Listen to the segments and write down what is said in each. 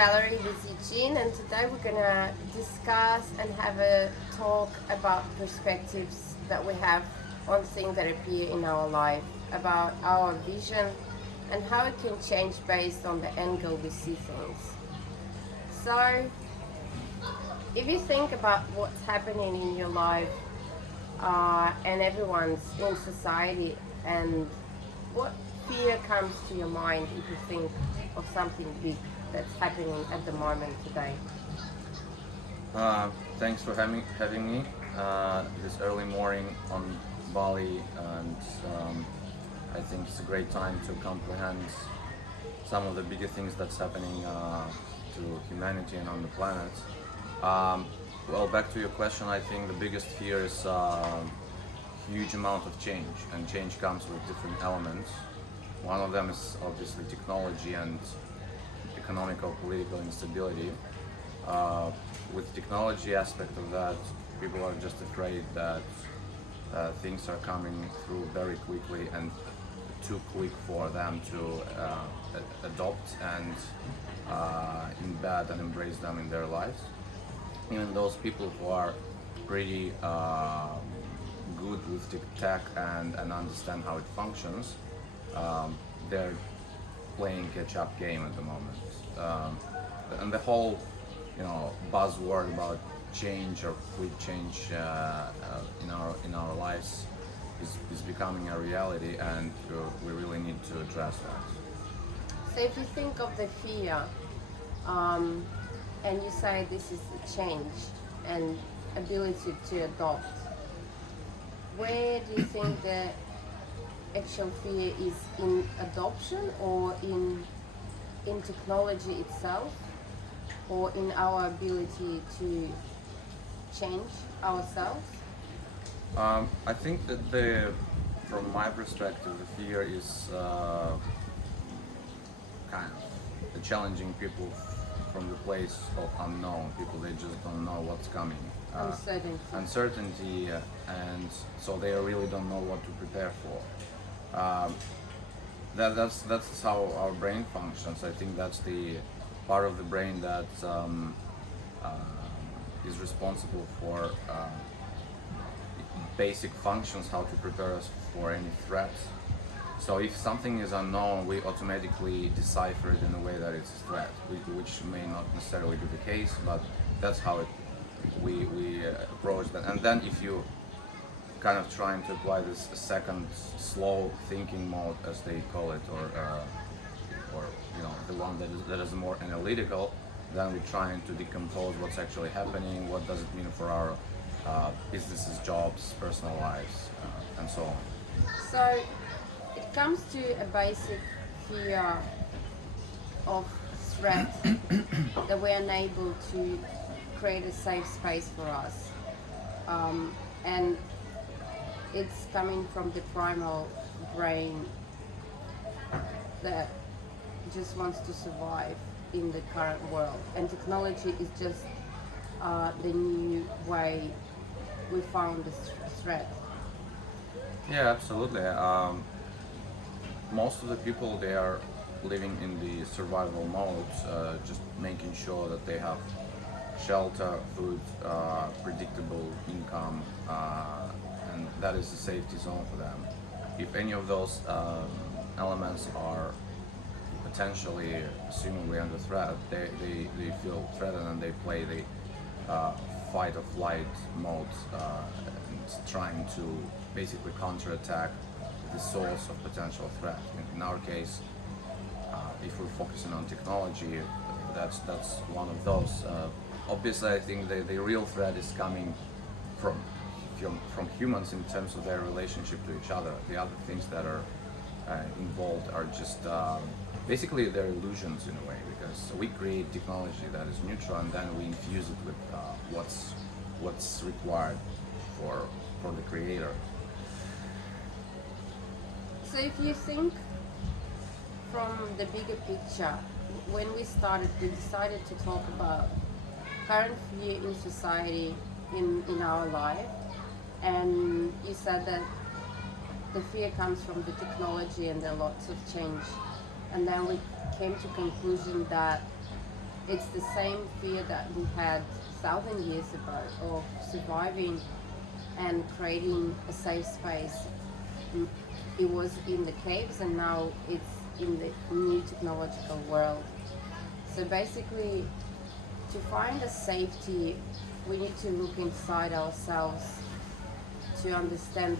Valerie with Eugene, and today we're gonna discuss and have a talk about perspectives that we have on things that appear in our life, about our vision and how it can change based on the angle we see things. So, if you think about what's happening in your life and everyone's in society, and what fear comes to your mind if you think of something big that's happening at the moment today? Thanks for having me this early morning on Bali, and I think it's a great time to comprehend some of the bigger things that's happening to humanity and on the planet. Well, back to your question, I think the biggest fear is huge amount of change, and change comes with different elements. One of them is obviously technology and economical, political instability. With technology aspect of that, people are just afraid that things are coming through very quickly and too quick for them to adopt and embed and embrace them in their lives. Even those people who are pretty good with tech and understand how it functions, they're playing catch-up game at the moment. And the whole, buzzword about change or quick change in our lives is becoming a reality, and we really need to address that. So, if you think of the fear, and you say this is a change and ability to adopt, where do you think the actual fear is, in adoption or in technology itself, or in our ability to change ourselves? I think that from my perspective, the fear is kind of the challenging people from the place of unknown. People, they just don't know what's coming. Uncertainty, and so they really don't know what to prepare for. That's how our brain functions. I think that's the part of the brain that is responsible for basic functions, how to prepare us for any threat. So if something is unknown, we automatically decipher it in a way that it's a threat, which may not necessarily be the case, but that's how we approach that. And then if you kind of trying to apply this second slow thinking mode, as they call it, or the one that is more analytical, then we're trying to decompose what's actually happening, what does it mean for our businesses, jobs, personal lives, and so on. So it comes to a basic fear of threat, that we're unable to create a safe space for us, and it's coming from the primal brain that just wants to survive in the current world, and technology is just the new way we found this threat. Yeah, absolutely. Most of the people, they are living in the survival mode, just making sure that they have shelter, food, predictable income, and that is a safety zone for them. If any of those elements are potentially, assumingly under threat, they feel threatened, and they play the fight or flight mode, and trying to basically counterattack the source of potential threat. In our case, if we're focusing on technology, that's one of those. Obviously, I think the real threat is coming from humans in terms of their relationship to each other. The other things that are involved are just basically they're illusions in a way, because we create technology that is neutral, and then we infuse it with what's required for the creator. So if you think from the bigger picture, when we decided to talk about current fear in society, in our life, and you said that the fear comes from the technology and there are lots of change, and then we came to conclusion that it's the same fear that we had 1,000 years ago of surviving and creating a safe space. Mm, It was in the caves, and now it's in the new technological world. So basically, to find a safety, we need to look inside ourselves to understand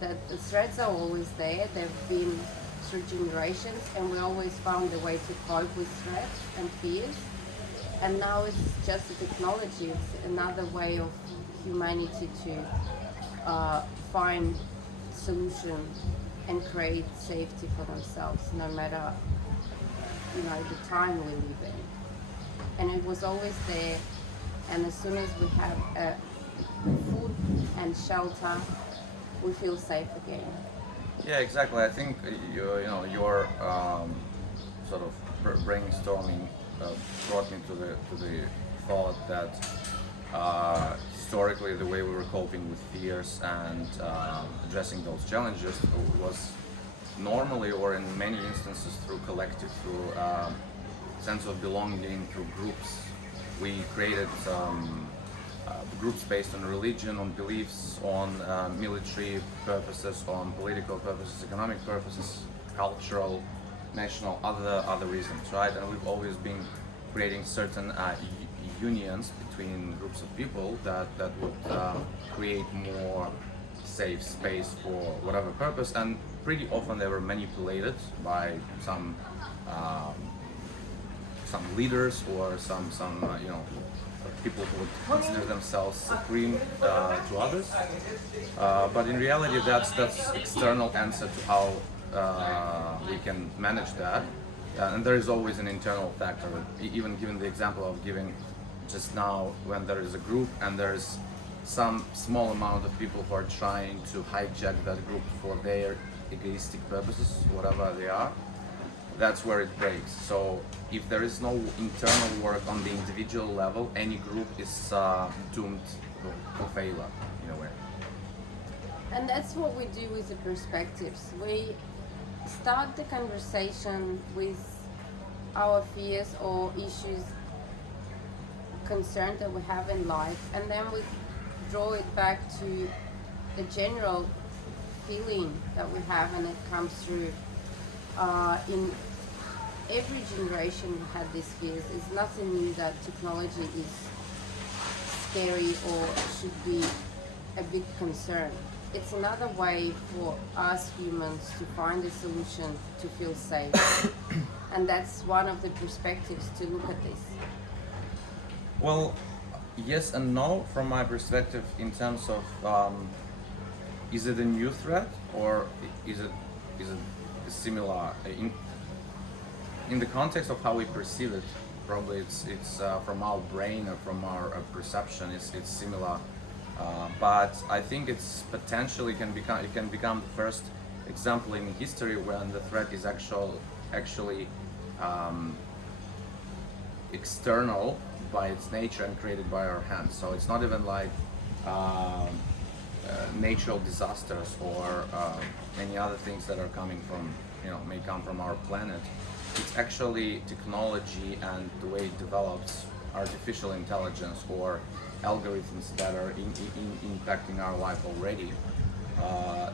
that the threats are always there. They've been through generations, and we always found a way to cope with threats and fears. And now it's just a technology. It's another way of humanity to find solution and create safety for themselves, no matter the time we live in. And it was always there. And as soon as we have food and shelter, we feel safe again. Yeah, exactly. I think your sort of brainstorming brought me to the thought that historically the way we were coping with fears and addressing those challenges was normally, or in many instances, through collective, through sense of belonging, through groups. We created groups based on religion, on beliefs, on military purposes, on political purposes, economic purposes, cultural, national, other reasons, right? And we've always been creating certain unions between groups of people that would create more safe space for whatever purpose, and pretty often they were manipulated by some leaders or some people who would consider themselves supreme to others. But in reality, that's external answer to how we can manage that. And there is always an internal factor. Even given the example of giving just now, when there is a group and there is some small amount of people who are trying to hijack that group for their egoistic purposes, whatever they are, that's where it breaks. So if there is no internal work on the individual level, any group is doomed to failure in a way. And that's what we do with the perspectives. We start the conversation with our fears or issues, concern that we have in life, and then we draw it back to the general feeling that we have, and it comes through in every generation. We had these fears. It's nothing new that technology is scary or should be a big concern. It's another way for us humans to find a solution to feel safe. And that's one of the perspectives to look at this. Well, yes and no from my perspective, in terms of is it a new threat or is it similar in the context of how we perceive it? Probably it's from our brain or from our perception, it's similar, but I think it's potentially can become the first example in history when the threat is actually external by its nature and created by our hands. So it's not even like natural disasters or any other things that are coming from, may come from our planet. It's actually technology and the way it develops, artificial intelligence or algorithms that are impacting our life already.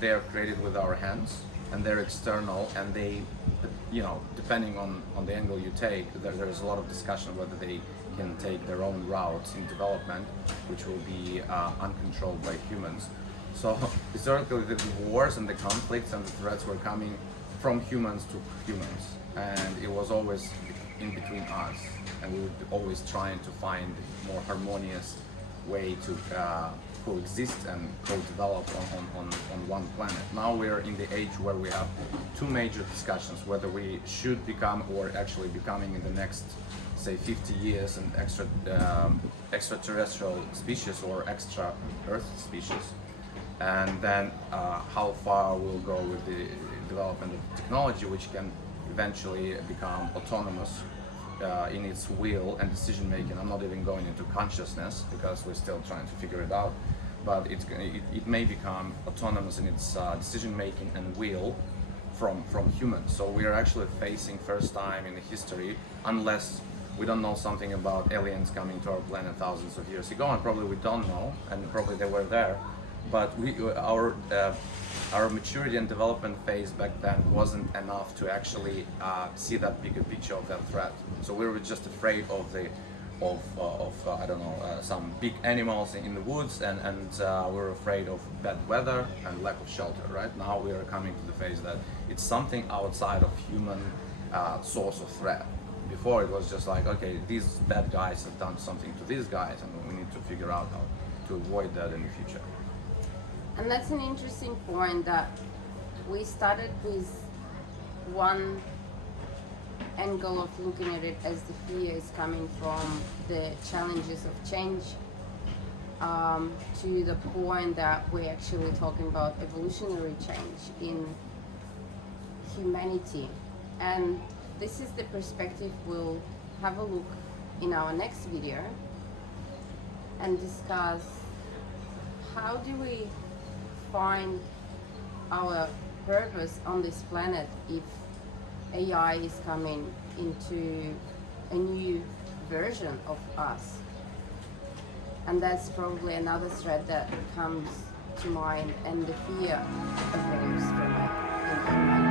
They are created with our hands and they're external, and they, depending on the angle you take, there's a lot of discussion whether they can take their own routes in development, which will be uncontrolled by humans. So historically, the wars and the conflicts and the threats were coming from humans to humans, and it was always in between us, and we were always trying to find a more harmonious way to coexist and co-develop on one planet. Now we're in the age where we have two major discussions, whether we should become or actually becoming in the next, say, 50 years an extraterrestrial species or extra Earth species, and then how far we'll go with the development of technology, which can eventually become autonomous in its will and decision making. I'm not even going into consciousness because we're still trying to figure it out, but it may become autonomous in its decision making and will from humans. So we are actually facing first time in the history, unless we don't know something about aliens coming to our planet thousands of years ago, and probably we don't know, and probably they were there, but our maturity and development phase back then wasn't enough to actually see that bigger picture of that threat. So we were just afraid of I don't know, some big animals in the woods, and we were afraid of bad weather and lack of shelter. Right now we are coming to the phase that it's something outside of human source of threat. Before it was just like, okay, these bad guys have done something to these guys, and we need to figure out how to avoid that in the future. And that's an interesting point, that we started with one angle of looking at it as the fear is coming from the challenges of change, to the point that we're actually talking about evolutionary change in humanity. And this is the perspective we'll have a look in our next video and discuss how do we find our purpose on this planet if AI is coming into a new version of us. And that's probably another thread that comes to mind, and the fear evolves from it in humanity.